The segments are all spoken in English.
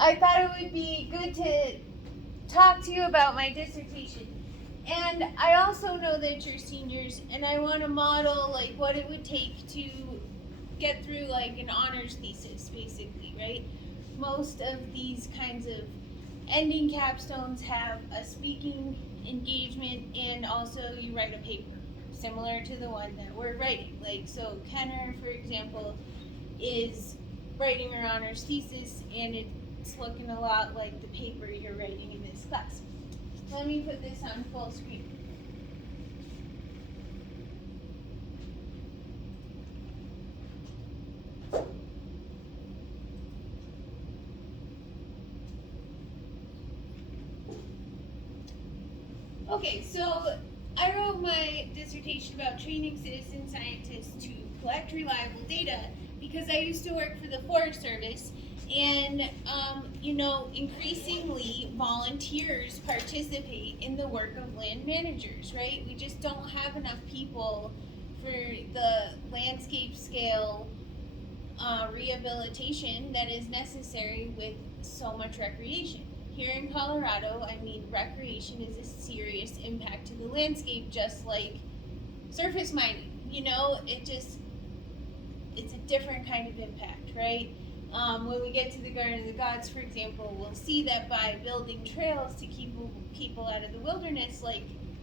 I thought it would be good to talk to you about my dissertation. And I also know that you're seniors, and I want to model like what it would take to get through like an honors thesis, basically, right? Most of these kinds of ending capstones have a speaking engagement, and also you write a paper similar to the one that we're writing. Like, so Kenner, for example, is writing her honors thesis, and it's looking a lot like the paper you're writing in this class. Let me put this on full screen. Okay, so I wrote my dissertation about training citizen scientists to collect reliable data because I used to work for the Forest Service, and increasingly volunteers participate in the work of land managers, right? We just don't have enough people for the landscape scale rehabilitation that is necessary with so much recreation. Here in Colorado, recreation is a serious impact to the landscape, just like surface mining. It's a different kind of impact, right? When we get to the Garden of the Gods, for example, we'll see that by building trails to keep people out of the wilderness, like,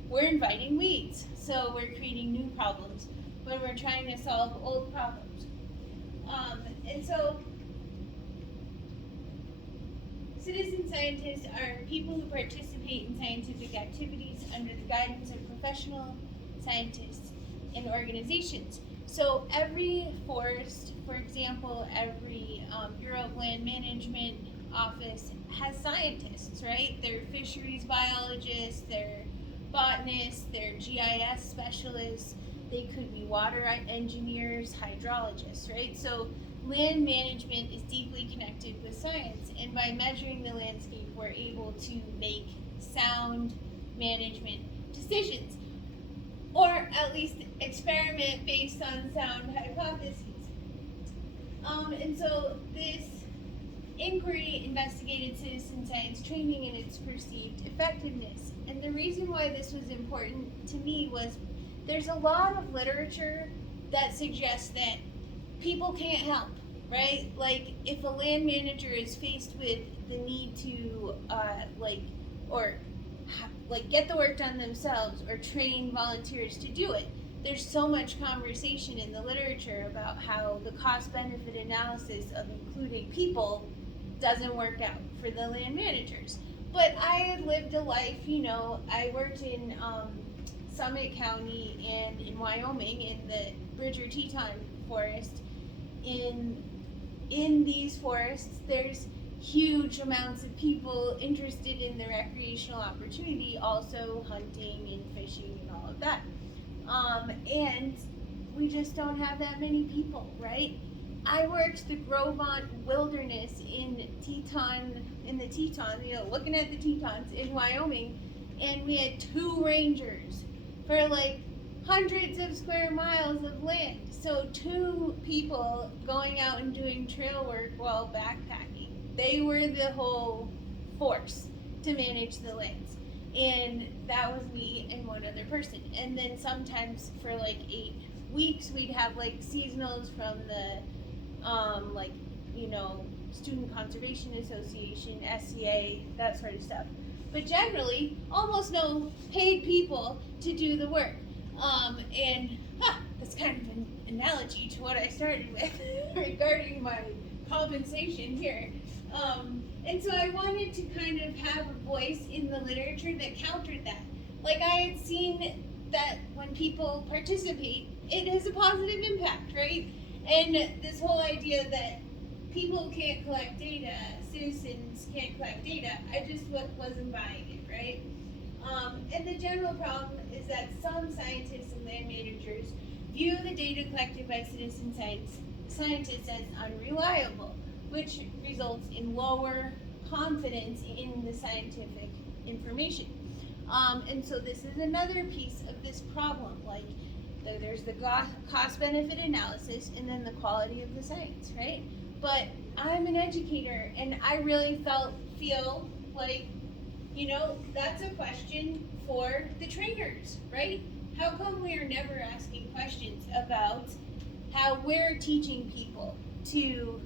we're inviting weeds. So we're creating new problems when we're trying to solve old problems. And so citizen scientists are people who participate in scientific activities under the guidance of professional scientists and organizations. So every forest, for example, every Bureau of Land Management office has scientists, right? They're fisheries biologists, they're botanists, they're GIS specialists, they could be water engineers, hydrologists, right? So land management is deeply connected with science, and by measuring the landscape, we're able to make sound management decisions, or at least experiment based on sound hypotheses. And so this inquiry investigated citizen science training and its perceived effectiveness. And the reason why this was important to me was there's a lot of literature that suggests that people can't help, right? Like, if a land manager is faced with the need to get the work done themselves or train volunteers to do it, there's so much conversation in the literature about how the cost-benefit analysis of including people doesn't work out for the land managers. But I had lived a life, I worked in Summit County and in Wyoming in the Bridger Teton Forest. In these forests, there's huge amounts of people interested in the recreational opportunity, also hunting and fishing and all of that. And we just don't have that many people, right? I worked the Grovant Wilderness in the Teton, looking at the Tetons in Wyoming, and we had 2 rangers for like hundreds of square miles of land. So 2 people going out and doing trail work while backpacking. They were the whole force to manage the lands. And that was me and one other person. And then sometimes for like 8 weeks, we'd have like seasonals from the Student Conservation Association, SCA, that sort of stuff. But generally, almost no paid people to do the work. That's kind of an analogy to what I started with regarding my compensation here. And so I wanted to kind of have a voice in the literature that countered that. Like, I had seen that when people participate, it has a positive impact, right? And this whole idea that people can't collect data, citizens can't collect data, I just wasn't buying it, right? And the general problem is that some scientists and land managers view the data collected by citizen scientists as unreliable, which results in lower confidence in the scientific information. And so this is another piece of this problem. Like, there's the cost-benefit analysis and then the quality of the science, right? But I'm an educator, and I really feel like, that's a question for the trainers, right? How come we are never asking questions about how we're teaching people to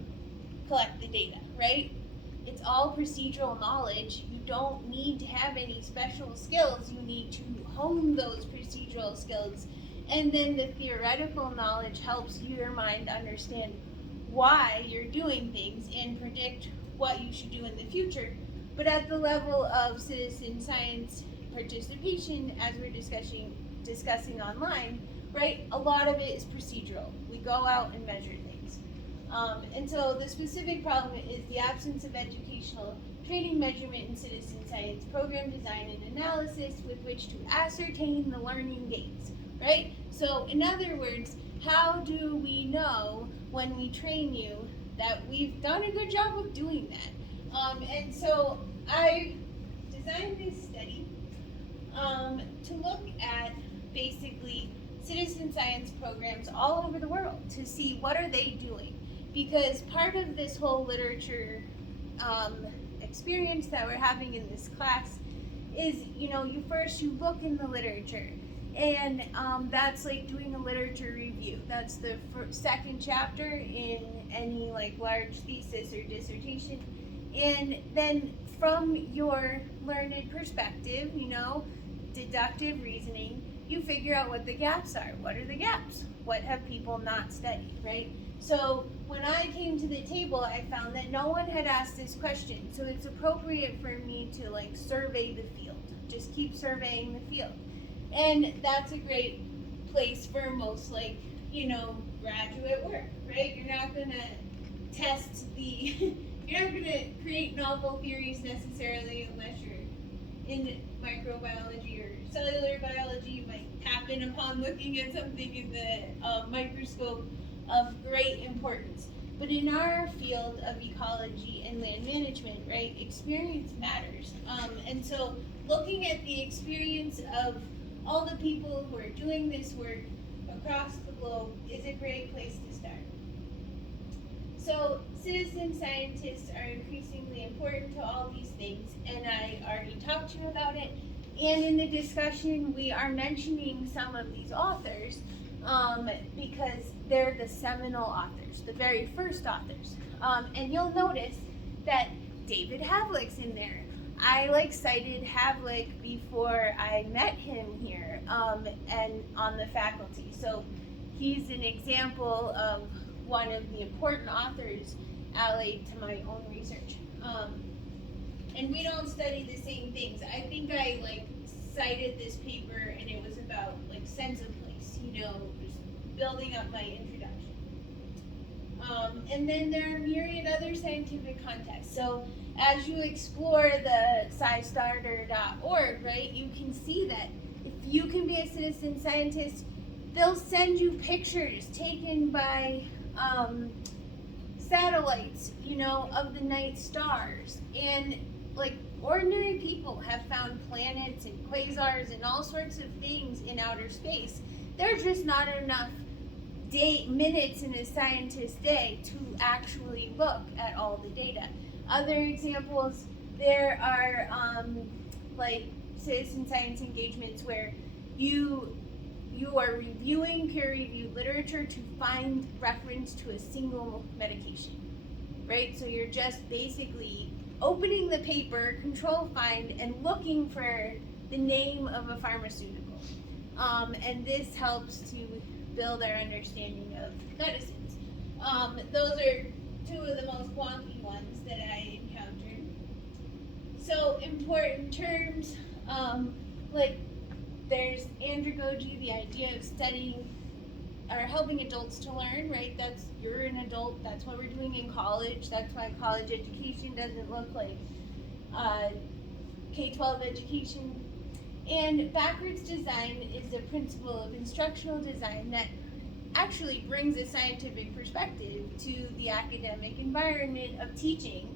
collect the data, right? It's all procedural knowledge. You don't need to have any special skills. You need to hone those procedural skills. And then the theoretical knowledge helps your mind understand why you're doing things and predict what you should do in the future. But at the level of citizen science participation, as we're discussing online, right, a lot of it is procedural. We go out and measure things. And so the specific problem is the absence of educational training, measurement, and citizen science program design and analysis with which to ascertain the learning gains, right? So in other words, how do we know when we train you that we've done a good job of doing that? And so I designed this study to look at basically citizen science programs all over the world to see what are they doing. Because part of this whole literature experience that we're having in this class is, you look in the literature, and that's like doing a literature review. That's the second chapter in any like large thesis or dissertation. And then from your learned perspective, deductive reasoning, you figure out what the gaps are. What are the gaps? What have people not studied, right? So when I came to the table, I found that no one had asked this question. So it's appropriate for me to like survey the field. Just keep surveying the field. And that's a great place for most graduate work, right? You're not gonna you're not gonna create novel theories necessarily unless you're in microbiology or cellular biology. You might happen upon looking at something in the microscope of great importance. But in our field of ecology and land management, right, experience matters. And so looking at the experience of all the people who are doing this work across the globe is a great place to start. So citizen scientists are increasingly important to all these things, and I already talked to you about it. And in the discussion, we are mentioning some of these authors because they're the seminal authors, the very first authors. And you'll notice that David Havlik's in there. I cited Havlik before I met him here and on the faculty. So he's an example of one of the important authors allied to my own research. And we don't study the same things. I think I cited this paper and it was about sense of place, just building up my introduction. And then there are myriad other scientific contexts. So as you explore the scistarter.org, right, you can see that if you can be a citizen scientist, they'll send you pictures taken by satellites, of the night stars. And ordinary people have found planets and quasars and all sorts of things in outer space. There's just not enough minutes in a scientist's day to actually look at all the data. Other examples, there are citizen science engagements where you are reviewing peer-reviewed literature to find reference to a single medication, right? So you're just basically opening the paper, control find, and looking for the name of a pharmaceutical. And this helps to build our understanding of medicines. Those are two of the most wonky ones that I encountered. So important terms, there's andragogy, the idea of studying or helping adults to learn, right? You're an adult, that's what we're doing in college. That's why college education doesn't look like K-12 education. And backwards design is the principle of instructional design that actually brings a scientific perspective to the academic environment of teaching,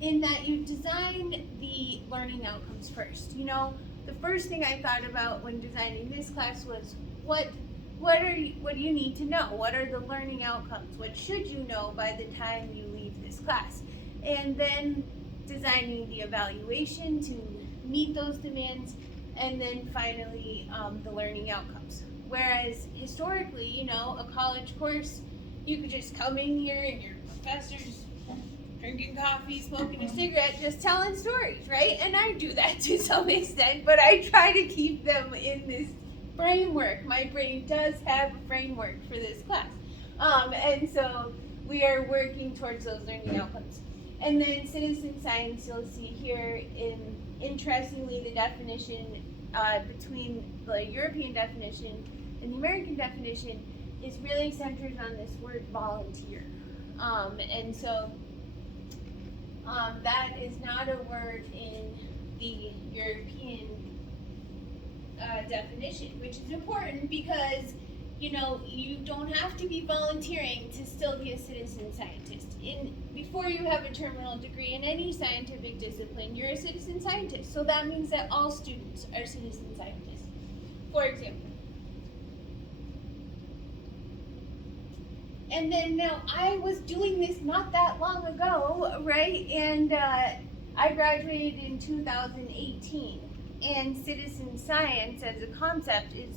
in that you design the learning outcomes first. The first thing I thought about when designing this class was what do you need to know? What are the learning outcomes? What should you know by the time you leave this class. And then designing the evaluation to meet those demands, and then finally the learning outcomes. Whereas historically, you know, a college course, you could just come in here and your professor's drinking coffee, smoking a cigarette, just telling stories, right? And I do that to some extent, but I try to keep them in this framework. My brain does have a framework for this class. And so we are working towards those learning outcomes. And then citizen science, you'll see here, interestingly, the definition between the European definition and the American definition is really centered on this word volunteer. And so that is not a word in the European definition, which is important because, you know, you don't have to be volunteering to still be a citizen scientist. Before you have a terminal degree in any scientific discipline, you're a citizen scientist. So that means that all students are citizen scientists, for example. And then now I was doing this not that long ago, right? And I graduated in 2018. And citizen science as a concept is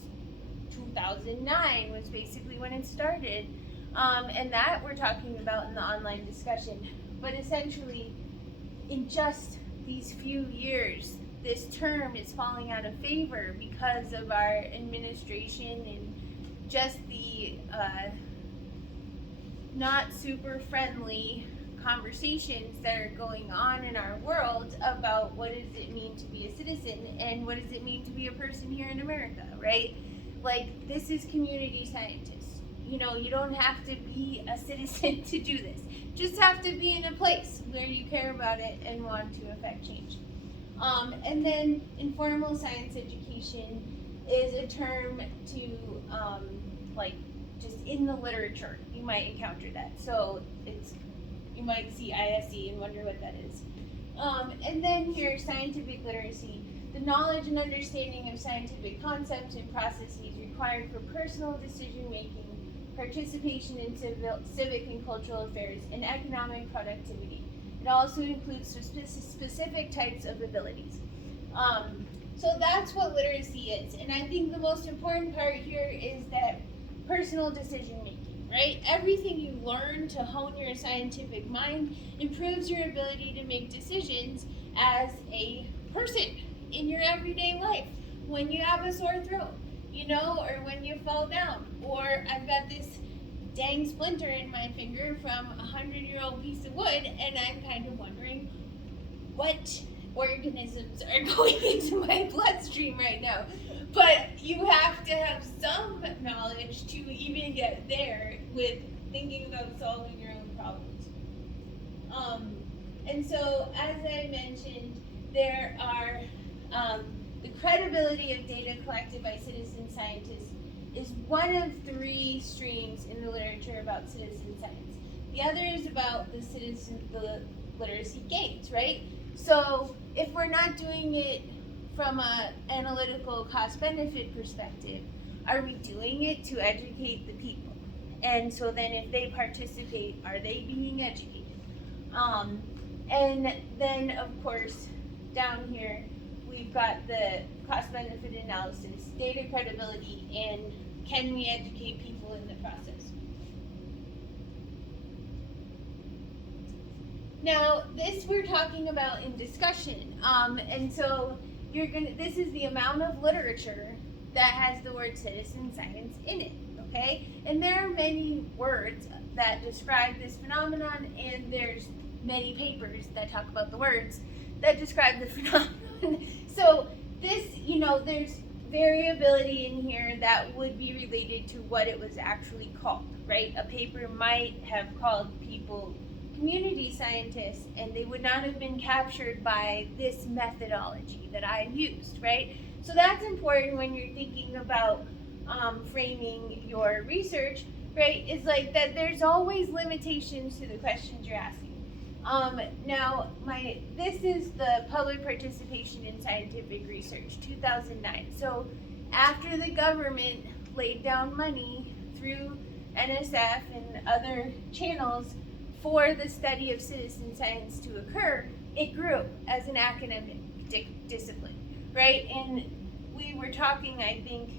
2009 was basically when it started. And that we're talking about in the online discussion. But essentially, in just these few years, this term is falling out of favor because of our administration and just the not super friendly conversations that are going on in our world about what does it mean to be a citizen and what does it mean to be a person here in America, right? Like, this is community scientists. You know, you don't have to be a citizen to do this. Just have to be in a place where you care about it and want to affect change. And then informal science education is a term to, like, just in the literature, you might encounter that. So you might see ISE and wonder what that is. And then here, scientific literacy, the knowledge and understanding of scientific concepts and processes required for personal decision making, participation in civic and cultural affairs, and economic productivity. It also includes specific types of abilities. So that's what literacy is. And I think the most important part here is that personal decision making, right? Everything you learn to hone your scientific mind improves your ability to make decisions as a person in your everyday life. When you have a sore throat, you know, or when you fall down, or I've got this dang splinter in my finger from a 100-year-old piece of wood, and I'm kind of wondering what organisms are going into my bloodstream right now. But you have to have some knowledge to even get there with thinking about solving your own problems. And so, as I mentioned, there are the credibility of data collected by citizen scientists is one of three streams in the literature about citizen science. The other is about the literacy gains, right? So if we're not doing it from an analytical cost-benefit perspective, are we doing it to educate the people? And so then if they participate, are they being educated? And then, of course, down here, we've got the cost-benefit analysis, data credibility, and can we educate people in the process? Now, this we're talking about in discussion, and so this is the amount of literature that has the word citizen science in it, okay? And there are many words that describe this phenomenon, and there's many papers that talk about the words that describe the phenomenon. So this, you know, there's variability in here that would be related to what it was actually called, right? A paper might have called people community scientists, and they would not have been captured by this methodology that I used, right? So that's important when you're thinking about framing your research, right? Is like that there's always limitations to the questions you're asking. Now, this is the public participation in scientific research, 2009. So after the government laid down money through NSF and other channels for the study of citizen science to occur, it grew as an academic discipline, right? And we were talking, I think,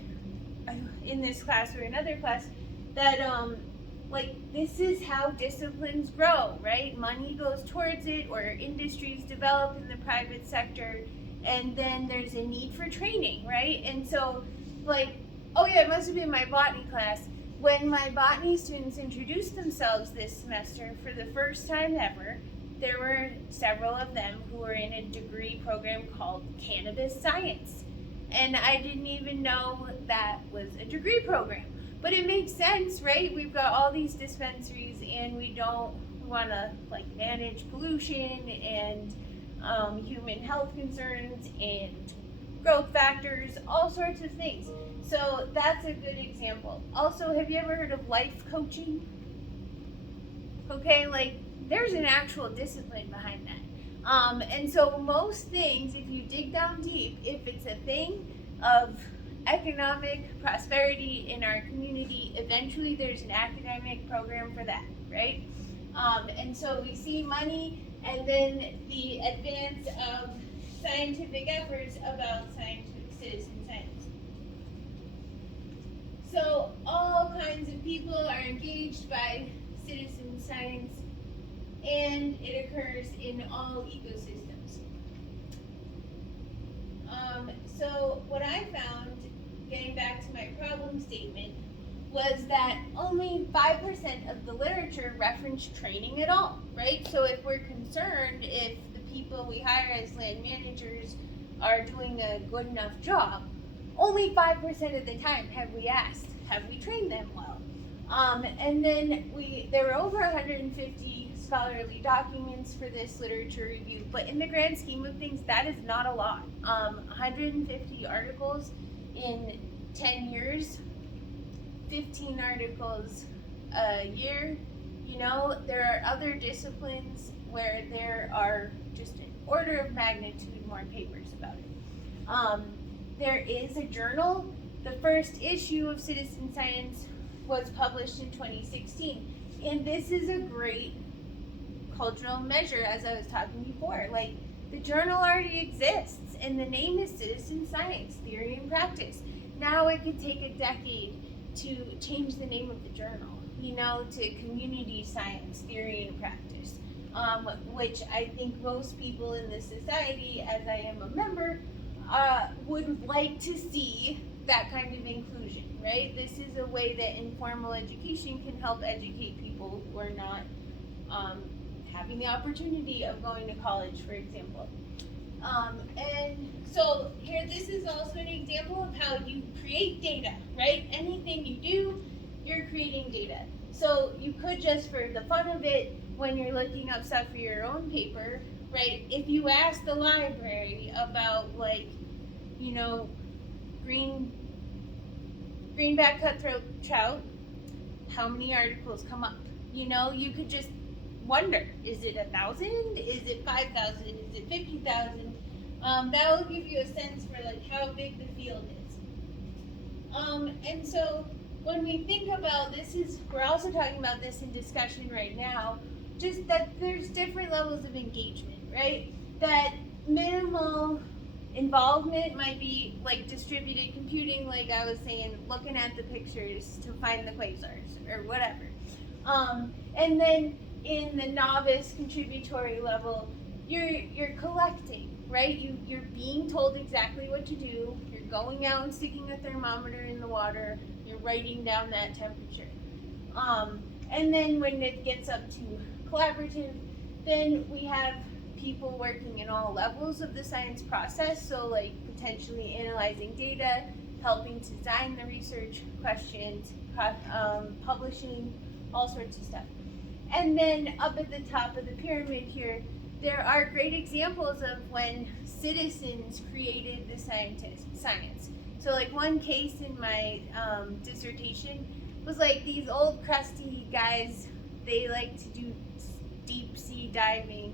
in this class or another class, that like this is how disciplines grow, right? Money goes towards it, or industries develop in the private sector, and then there's a need for training, right? And so, like, oh yeah, it must have been my botany class. When my botany students introduced themselves this semester for the first time ever, there were several of them who were in a degree program called Cannabis Science. And I didn't even know that was a degree program. But it makes sense, right? We've got all these dispensaries and we want to like manage pollution and human health concerns and growth factors, all sorts of things. So that's a good example. Also, have you ever heard of life coaching? Okay, like there's an actual discipline behind that. And so most things, if you dig down deep, if it's a thing of economic prosperity in our community, eventually there's an academic program for that, right? And so we see money and then the advance of scientific efforts about scientific citizen science. So all kinds of people are engaged by citizen science, and it occurs in all ecosystems. So what I found, getting back to my problem statement, was that only 5% of the literature referenced training at all, right? So if we're concerned if the people we hire as land managers are doing a good enough job, only 5% of the time have we asked, have we trained them well? And then there were over 150 scholarly documents for this literature review, but in the grand scheme of things, that is not a lot. 150 articles in 10 years, 15 articles a year. You know, there are other disciplines where there are just an order of magnitude more papers about it. There is a journal. The first issue of Citizen Science was published in 2016, and this is a great cultural measure, as I was talking before. Like, the journal already exists, and the name is Citizen Science, Theory and Practice. Now it could take a decade to change the name of the journal, you know, to Community Science, Theory and Practice, which I think most people in this society, as I am a member, would like to see that kind of inclusion, right? This is a way that informal education can help educate people who are not having the opportunity of going to college, for example. And so here, this is also an example of how you create data, right? Anything you do, you're creating data. So you could just, for the fun of it, when you're looking up stuff for your own paper, right? If you ask the library about, like, you know, greenback cutthroat trout, how many articles come up? You know, you could just wonder, is it 1,000? Is it 5,000? Is it 50,000? That will give you a sense for like how big the field is. And so when we think about this, we're also talking about this in discussion right now, just that there's different levels of engagement, right? That minimal involvement might be like distributed computing, like I was saying, looking at the pictures to find the quasars or whatever. And then in the novice contributory level, you're collecting, right? You're being told exactly what to do. You're going out and sticking a thermometer in the water. You're writing down that temperature. And then when it gets up to collaborative, then we have people working in all levels of the science process. So like potentially analyzing data, helping to design the research questions, publishing, all sorts of stuff. And then up at the top of the pyramid here, there are great examples of when citizens created the science. So like one case in my dissertation was like these old crusty guys, they like to do deep sea diving,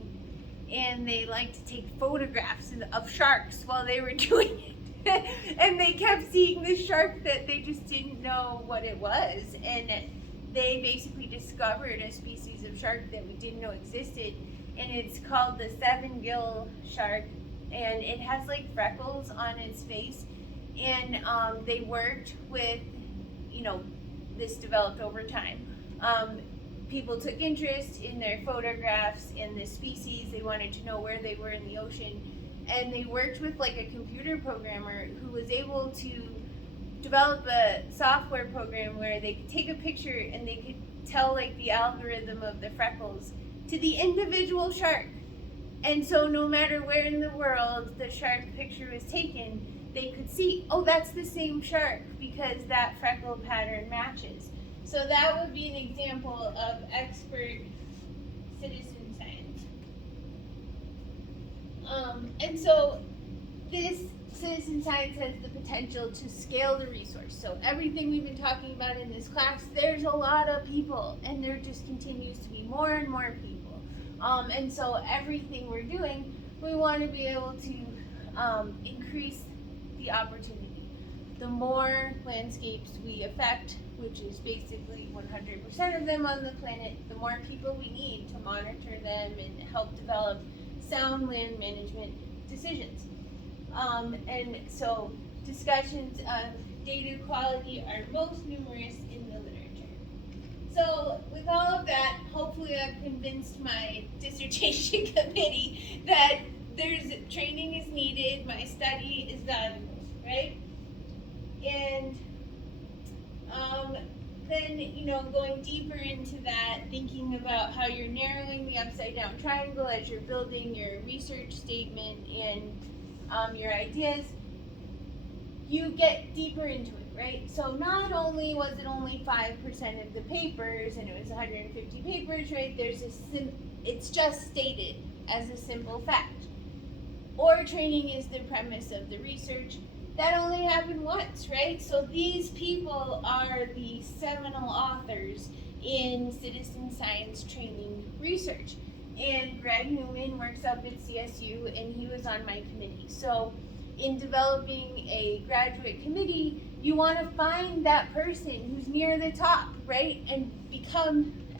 and they like to take photographs of sharks while they were doing it. And they kept seeing this shark that they just didn't know what it was. And they basically discovered a species of shark that we didn't know existed, and it's called the Gill shark, and it has like freckles on its face, and they worked with, this developed over time. People took interest in their photographs in this species. They wanted to know where they were in the ocean, and they worked with like a computer programmer who was able to develop a software program where they could take a picture and they could tell like the algorithm of the freckles to the individual shark. And so no matter where in the world the shark picture was taken, they could see, oh, that's the same shark because that freckle pattern matches. So that would be an example of expert citizen science. And so this citizen science has the potential to scale the resource. So everything we've been talking about in this class, there's a lot of people, and there just continues to be more and more people. And so everything we're doing, we want to be able to increase the opportunity. The more landscapes we affect, which is basically 100% of them on the planet, the more people we need to monitor them and help develop sound land management decisions. And so discussions of data quality are most numerous in the literature. So with all of that, hopefully I've convinced my dissertation committee that training is needed, my study is valuable, right? And then, going deeper into that, thinking about how you're narrowing the upside down triangle as you're building your research statement and your ideas, you get deeper into it, right? So not only was it only 5% of the papers and it was 150 papers, right? It's just stated as a simple fact. Or training is the premise of the research. That only happened once, right? So these people are the seminal authors in citizen science training research. And Greg Newman works up at CSU, and he was on my committee. So in developing a graduate committee, you want to find that person who's near the top, right? And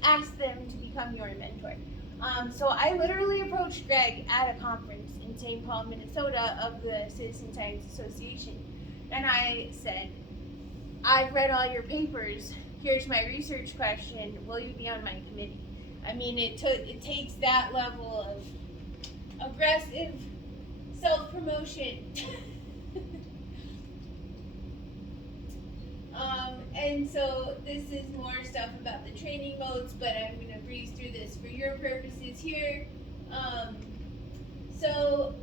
ask them to become your mentor. So I literally approached Greg at a conference in St. Paul, Minnesota of the Citizen Science Association. And I said, I've read all your papers. Here's my research question. Will you be on my committee? I mean, it takes that level of aggressive self-promotion. And so this is more stuff about the training modes, but I'm going to breeze through this for your purposes here. So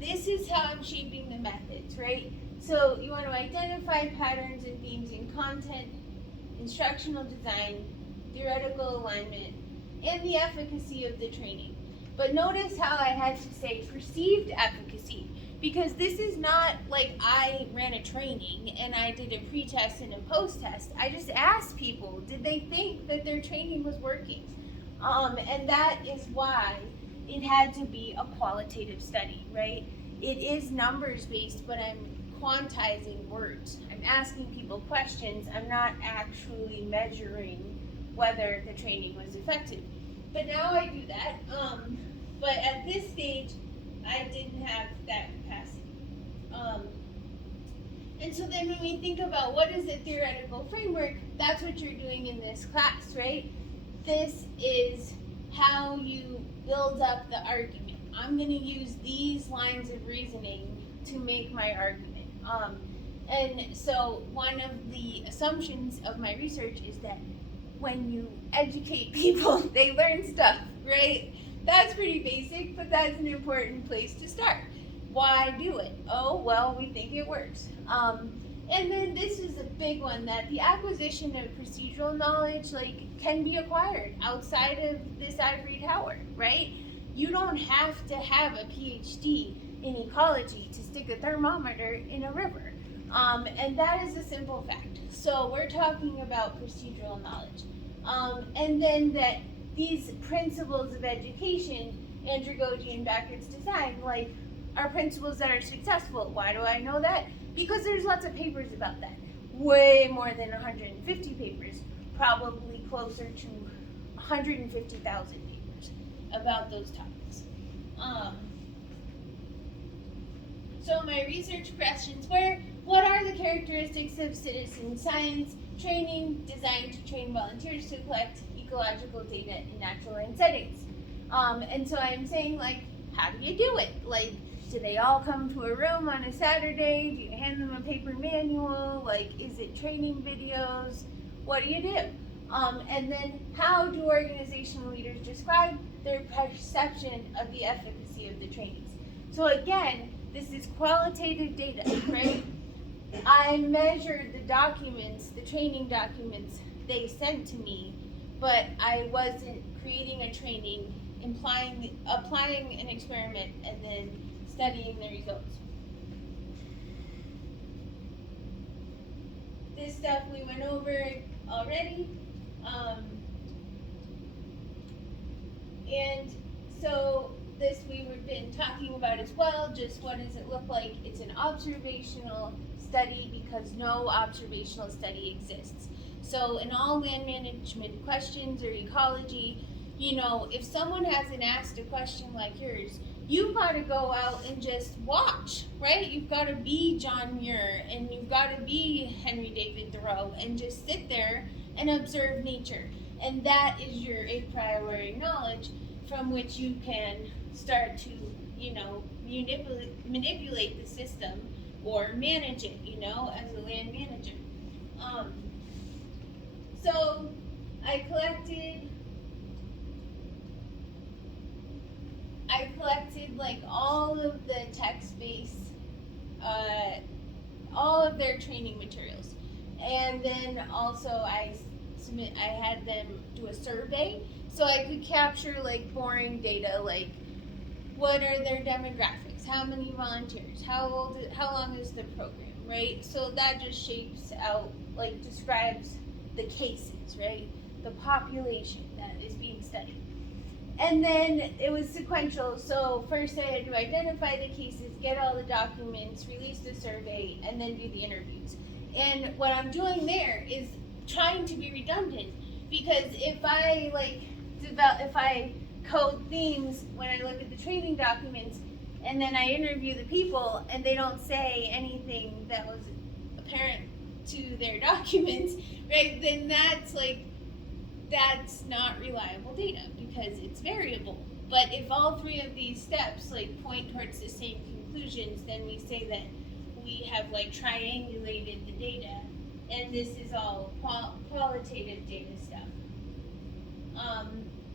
this is how I'm shaping the methods, right? So you want to identify patterns and themes in content, instructional design, theoretical alignment, and the efficacy of the training. But notice how I had to say perceived efficacy, because this is not like I ran a training and I did a pre-test and a post-test. I just asked people, did they think that their training was working? And that is why it had to be a qualitative study, right? It is numbers based, but I'm quantizing words. I'm asking people questions. I'm not actually measuring whether the training was effective. But now I do that. But at this stage, I didn't have that capacity. And so then when we think about what is a theoretical framework, that's what you're doing in this class, right? This is how you build up the argument. I'm going to use these lines of reasoning to make my argument. And so one of the assumptions of my research is that when you educate people, they learn stuff, right? That's pretty basic, but that's an important place to start. Why do it? Oh, well, we think it works. And then this is a big one, that the acquisition of procedural knowledge can be acquired outside of this ivory tower, right? You don't have to have a PhD in ecology to stick a thermometer in a river. And that is a simple fact. So we're talking about procedural knowledge. And then that these principles of education, andragogy and backwards design, are principles that are successful. Why do I know that? Because there's lots of papers about that. Way more than 150 papers. probably closer to 150,000 papers about those topics. So my research questions were, what are the characteristics of citizen science training designed to train volunteers to collect ecological data in natural land settings? And so I'm saying, like, how do you do it? Like, do they all come to a room on a Saturday? Do you hand them a paper manual? Like, is it training videos? What do you do? And then how do organizational leaders describe their perception of the efficacy of the trainings? So again, this is qualitative data, right? I measured the documents, the training documents they sent to me, but I wasn't creating a training, applying an experiment, and then studying the results. This stuff we went over already. And so this we've been talking about as well, just what does it look like? It's an observational study because no observational study exists. So in all land management questions or ecology, you know, if someone hasn't asked a question like yours, you've got to go out and just watch, right? You've got to be John Muir and you've got to be Henry David Thoreau and just sit there and observe nature. And that is your a priori knowledge from which you can start to, you know, manipulate the system or manage it, you know, as a land manager. So I collected like all of the text-based, all of their training materials. And then also I had them do a survey so I could capture like boring data, like what are their demographics, how many volunteers, how long is the program, right? So that just shapes out, like describes the cases, right? The population that is being studied. And then it was sequential, so first I had to identify the cases, get all the documents, release the survey, and then do the interviews. And what I'm doing there is trying to be redundant, because if I code themes when I look at the training documents, and then I interview the people, and they don't say anything that was apparent to their documents, right, then that's not reliable data because it's variable. But if all three of these steps like point towards the same conclusions, then we say that we have like triangulated the data, and this is all qualitative data stuff.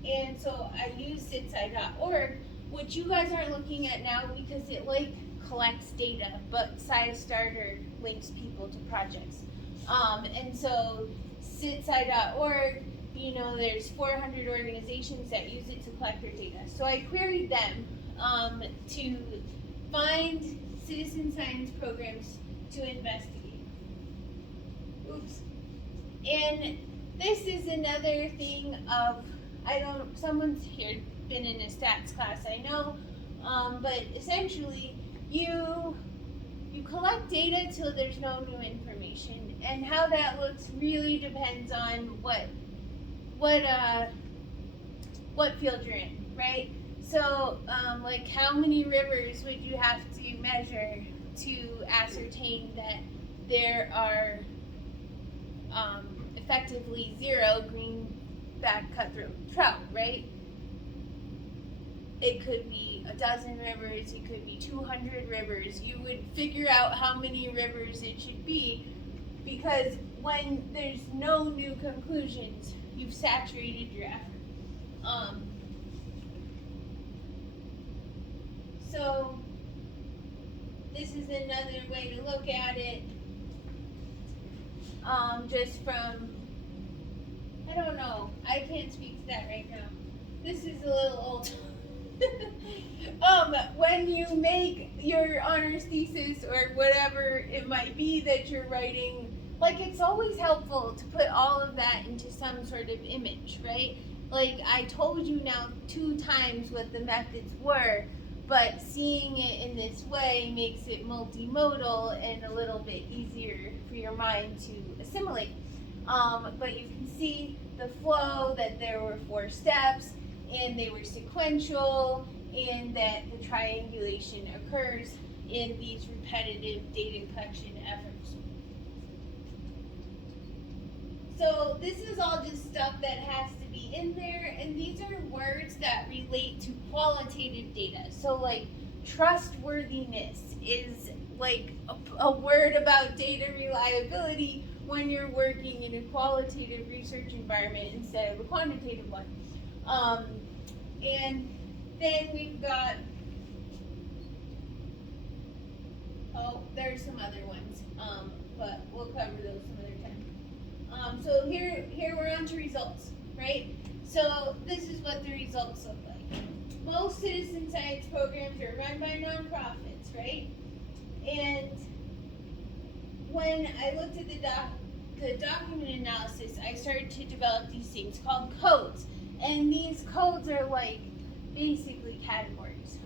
And so I use citsci.org, which you guys aren't looking at now because it like collects data, but SciStarter links people to projects. And so citsci.org, you know, there's 400 organizations that use it to collect their data. So I queried them to find citizen science programs to investigate. Oops. And this is another thing of, someone's here been in a stats class, I know, but essentially you collect data till there's no new information, and how that looks really depends on what field you're in, right? So, like how many rivers would you have to measure to ascertain that there are effectively 0 greenback cutthroat trout, right? It could be a dozen rivers, it could be 200 rivers. You would figure out how many rivers it should be, because when there's no new conclusions, you've saturated your effort. So this is another way to look at it. Just from, I don't know, I can't speak to that right now. This is a little old. When you make your honors thesis or whatever it might be that you're writing, like it's always helpful to put all of that into some sort of image, right? Like I told you now 2 times what the methods were, but seeing it in this way makes it multimodal and a little bit easier for your mind to assimilate. But you can see the flow, that there were 4 steps, and they were sequential, and that the triangulation occurs in these repetitive data collection efforts. So this is all just stuff that has to be in there, and these are words that relate to qualitative data. So like trustworthiness is like a word about data reliability when you're working in a qualitative research environment instead of a quantitative one. And then we've got, there's some other ones, but we'll cover those some other time. So here we're on to results, right? So this is what the results look like. Most citizen science programs are run by nonprofits, right? And when I looked at the document analysis, I started to develop these things called codes. And these codes are like basically categories.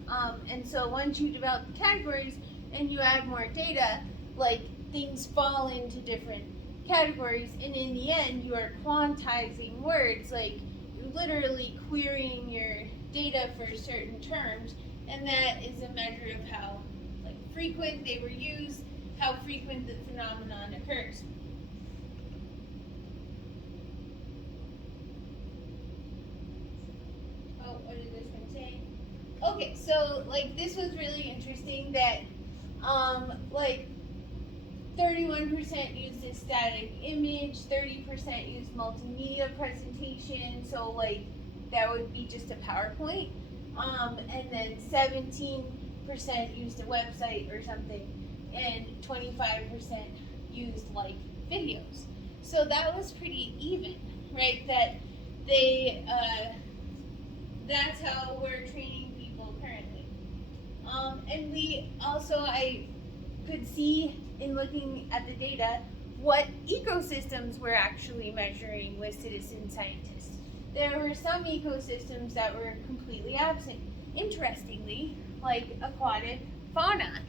And so once you develop the categories and you add more data, like things fall into different categories, and in the end you are quantizing words, like you're literally querying your data for certain terms, and that is a measure of how like frequent they were used, how frequent the phenomenon occurs. What is this one saying? Okay, so like this was really interesting that like 31% used a static image, 30% used multimedia presentation, so like that would be just a PowerPoint, and then 17% used a website or something, and 25% used like videos. So that was pretty even, right? That they that's how we're training people currently. And we also, I could see in looking at the data what ecosystems we're actually measuring with citizen scientists. There were some ecosystems that were completely absent. Interestingly, like aquatic fauna.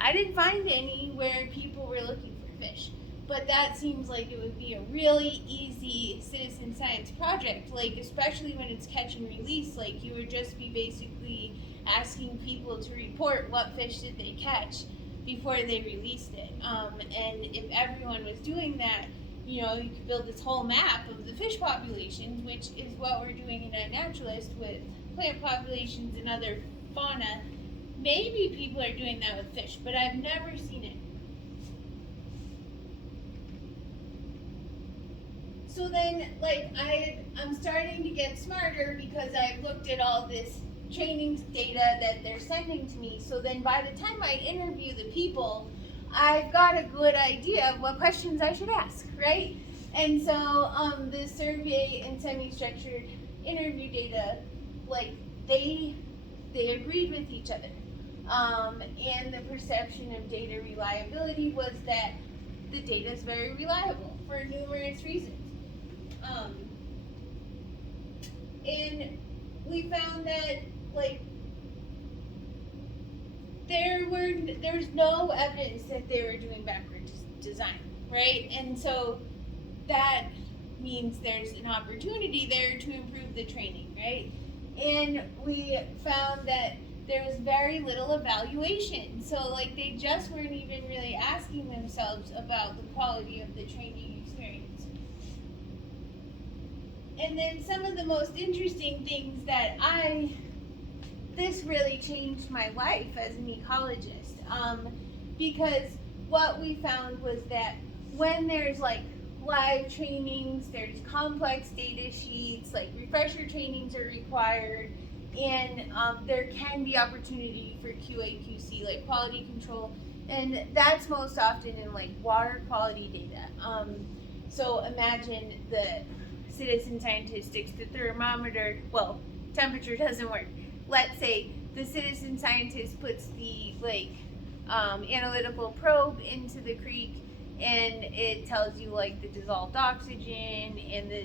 I didn't find any where people were looking for fish, but that seems like it would be a really easy citizen science project, like especially when it's catch and release, like you would just be basically asking people to report what fish did they catch before they released it. And if everyone was doing that, you know, you could build this whole map of the fish populations, which is what we're doing in iNaturalist with plant populations and other fauna. Maybe people are doing that with fish, but I've never seen it. So then, like, I'm starting to get smarter because I've looked at all this training data that they're sending to me. So then by the time I interview the people, I've got a good idea of what questions I should ask, right? And so the survey and semi-structured interview data, like they agreed with each other. And the perception of data reliability was that the data is very reliable for numerous reasons. And we found that like there's no evidence that they were doing backward design, right? And so that means there's an opportunity there to improve the training, right? And we found that there was very little evaluation. So like they just weren't even really asking themselves about the quality of the training experience. And then some of the most interesting things that this really changed my life as an ecologist, because what we found was that when there's like live trainings, there's complex data sheets, like refresher trainings are required, and there can be opportunity for QA/QC, like quality control, and that's most often in like water quality data. So imagine the citizen scientist sticks the thermometer, well, temperature doesn't work. Let's say the citizen scientist puts the analytical probe into the creek, and it tells you like the dissolved oxygen and the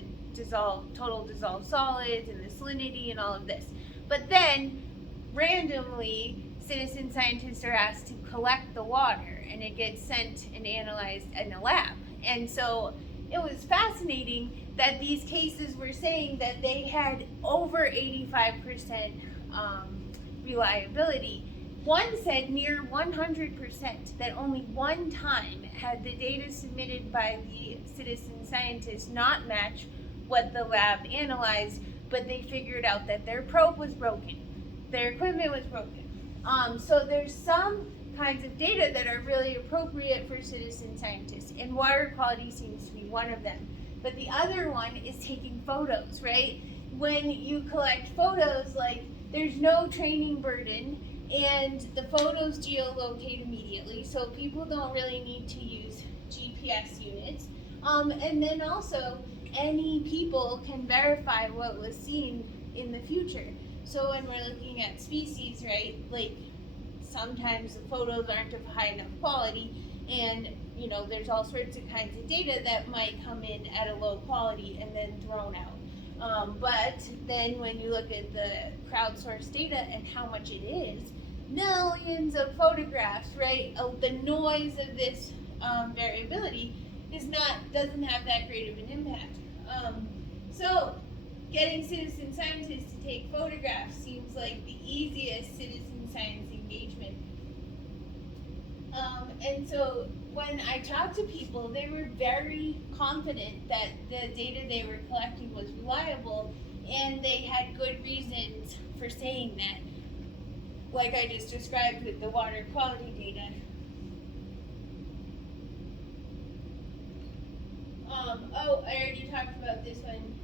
total dissolved solids and the salinity and all of this. But then randomly citizen scientists are asked to collect the water, and it gets sent and analyzed in a lab. And so it was fascinating that these cases were saying that they had over 85% reliability. One said near 100%, that only one time had the data submitted by the citizen scientists not match what the lab analyzed, but they figured out that their probe was broken, their equipment was broken. So there's some kinds of data that are really appropriate for citizen scientists, and water quality seems to be one of them. But the other one is taking photos, right? When you collect photos, like, there's no training burden, and the photos geolocate immediately, so people don't really need to use GPS units. And then also, any people can verify what was seen in the future. So when we're looking at species, right, like, sometimes the photos aren't of high enough quality, and there's all sorts of kinds of data that might come in at a low quality and then thrown out. But then when you look at the crowdsourced data and how much it is, millions of photographs, right? The noise of this variability doesn't have that great of an impact. So getting citizen scientists to take photographs seems like the easiest citizen science engagement. And so when I talked to people, they were very confident that the data they were collecting was reliable, and they had good reasons for saying that, like I just described with the water quality data. I already talked about this one.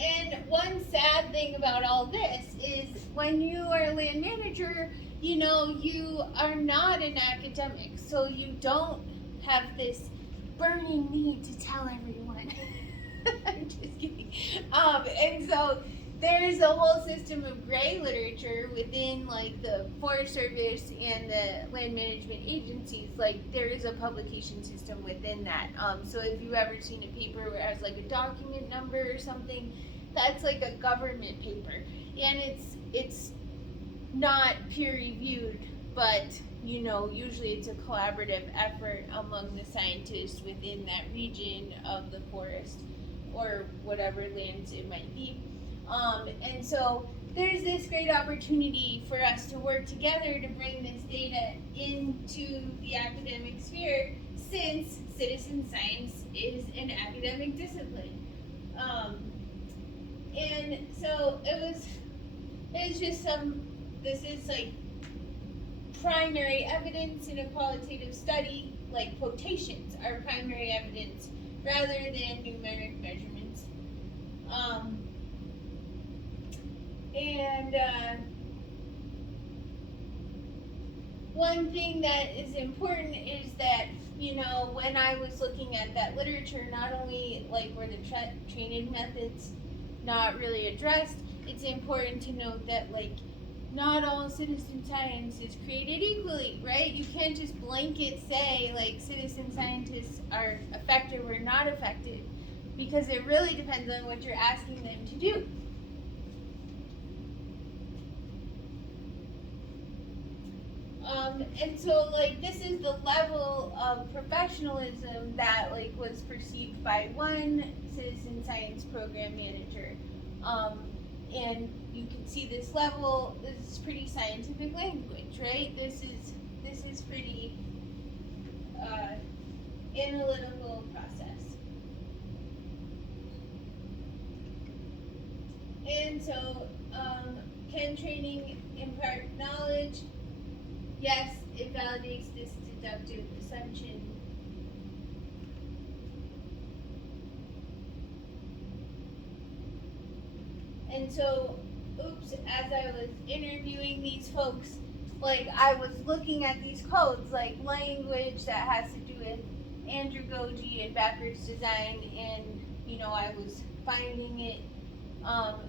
And one sad thing about all this is when you are a land manager, you are not an academic, so you don't have this burning need to tell everyone. I'm just kidding. And so there's a whole system of gray literature within, like, the Forest Service and the land management agencies. Like, there is a publication system within that. So if you've ever seen a paper where it has, like, a document number or something, that's like a government paper. And it's not peer reviewed, but usually it's a collaborative effort among the scientists within that region of the forest or whatever lands it might be. And so there's this great opportunity for us to work together to bring this data into the academic sphere, since citizen science is an academic discipline. And so it's just this is like primary evidence in a qualitative study, like quotations are primary evidence rather than numeric measurements. One thing that is important is that, when I was looking at that literature, not only like were the training methods not really addressed, it's important to note that, like, not all citizen science is created equally, right? You can't just blanket say, like, citizen scientists are effective or not effective, because it really depends on what you're asking them to do. And so, like, this is the level of professionalism that, like, was perceived by one citizen science program manager. And you can see this level. This is pretty scientific language, right? This is pretty analytical process. And so, can training impart knowledge? Yes, it validates this deductive assumption. And so, as I was interviewing these folks, like, I was looking at these codes, like language that has to do with andragogy and backwards design, and I was finding it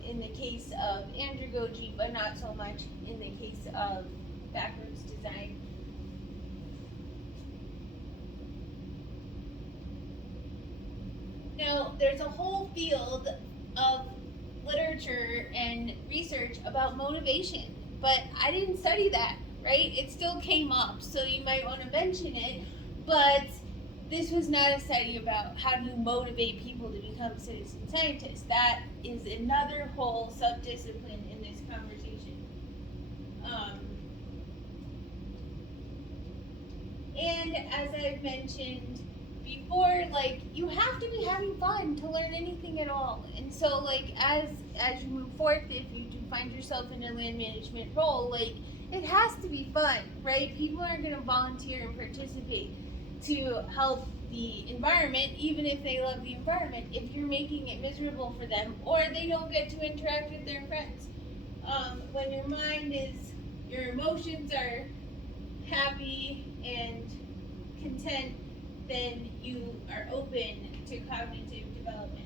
in the case of andragogy, but not so much in the case of backwards design. Now, there's a whole field of literature and research about motivation, but I didn't study that, right? It still came up, so you might want to mention it, but this was not a study about how do you motivate people to become citizen scientists. That is another whole subdiscipline in this conversation. And as I've mentioned before, like, you have to be having fun to learn anything at all. And so, like, as you move forth, if you do find yourself in a land management role, like, it has to be fun, right? People aren't going to volunteer and participate to help the environment, even if they love the environment, if you're making it miserable for them, or they don't get to interact with their friends. When your emotions are happy and content, then you are open to cognitive development.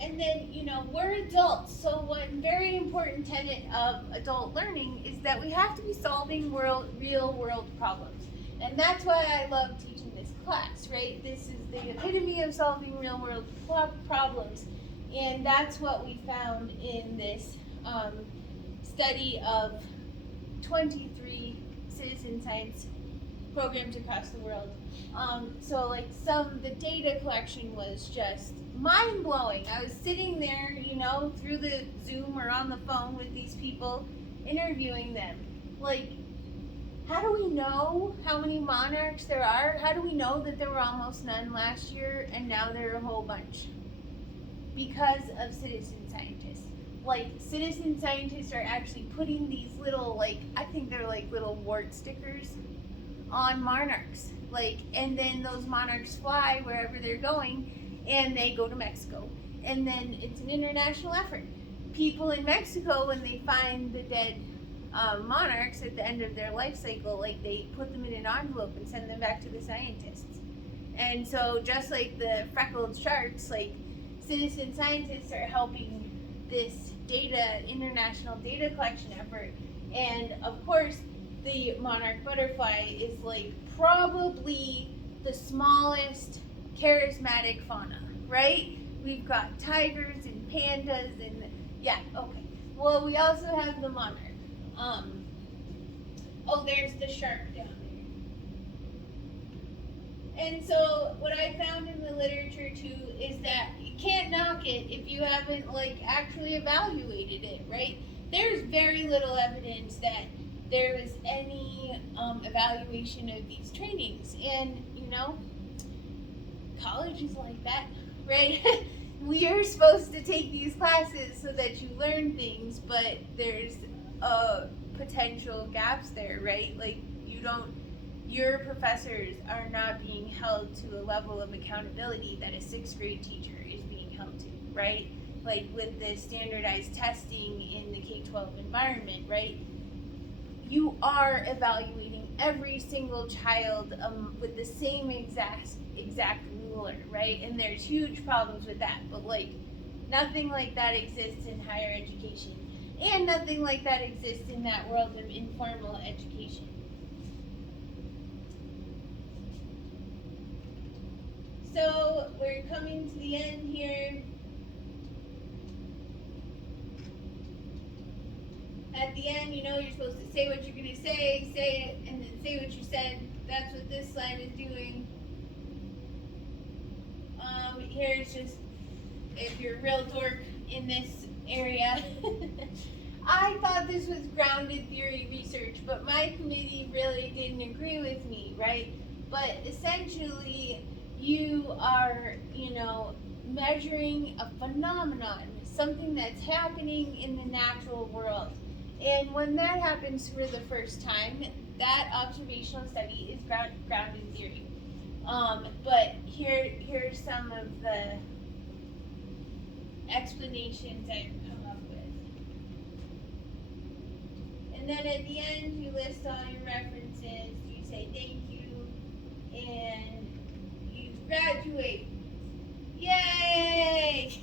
And then, we're adults, so one very important tenet of adult learning is that we have to be solving real world problems. And that's why I love teaching this class, right? This is the epitome of solving real world problems. And that's what we found in this study of 23 citizen science programs across the world. So like the data collection was just mind blowing. I was sitting there, through the Zoom or on the phone with these people, interviewing them. Like, how do we know how many monarchs there are? How do we know that there were almost none last year and now there are a whole bunch? Because of citizen scientists. Like, citizen scientists are actually putting these little, I think they're like little wart stickers on monarchs. And then those monarchs fly wherever they're going, and they go to Mexico. And then it's an international effort. People in Mexico, when they find the dead monarchs at the end of their life cycle, they put them in an envelope and send them back to the scientists. And so just like the freckled sharks, citizen scientists are helping this international data collection effort. And of course, the monarch butterfly is probably the smallest charismatic fauna, right? We've got tigers and pandas and okay. Well, we also have the monarch. There's the shark down there. And so what I found in the literature too is that you can't knock it if you haven't actually evaluated it, right? There's very little evidence that there was any evaluation of these trainings. And, college is like that, right? We are supposed to take these classes so that you learn things, but there's potential gaps there, right? Your professors are not being held to a level of accountability that a 6th grade teacher is being held to, right? With the standardized testing in the K-12 environment, right? You are evaluating every single child with the same exact ruler, right? And there's huge problems with that, but nothing like that exists in higher education, and nothing like that exists in that world of informal education. So we're coming to the end here. At the end, you're supposed to say what you're going to say it, and then say what you said. That's what this slide is doing. Here's just, if you're a real dork in this area. I thought this was grounded theory research, but my committee really didn't agree with me, right? But essentially, you are, measuring a phenomenon, something that's happening in the natural world. And when that happens for the first time, that observational study is grounded theory. But here's some of the explanations I've come up with. And then at the end, you list all your references, you say thank you, and you graduate. Yay!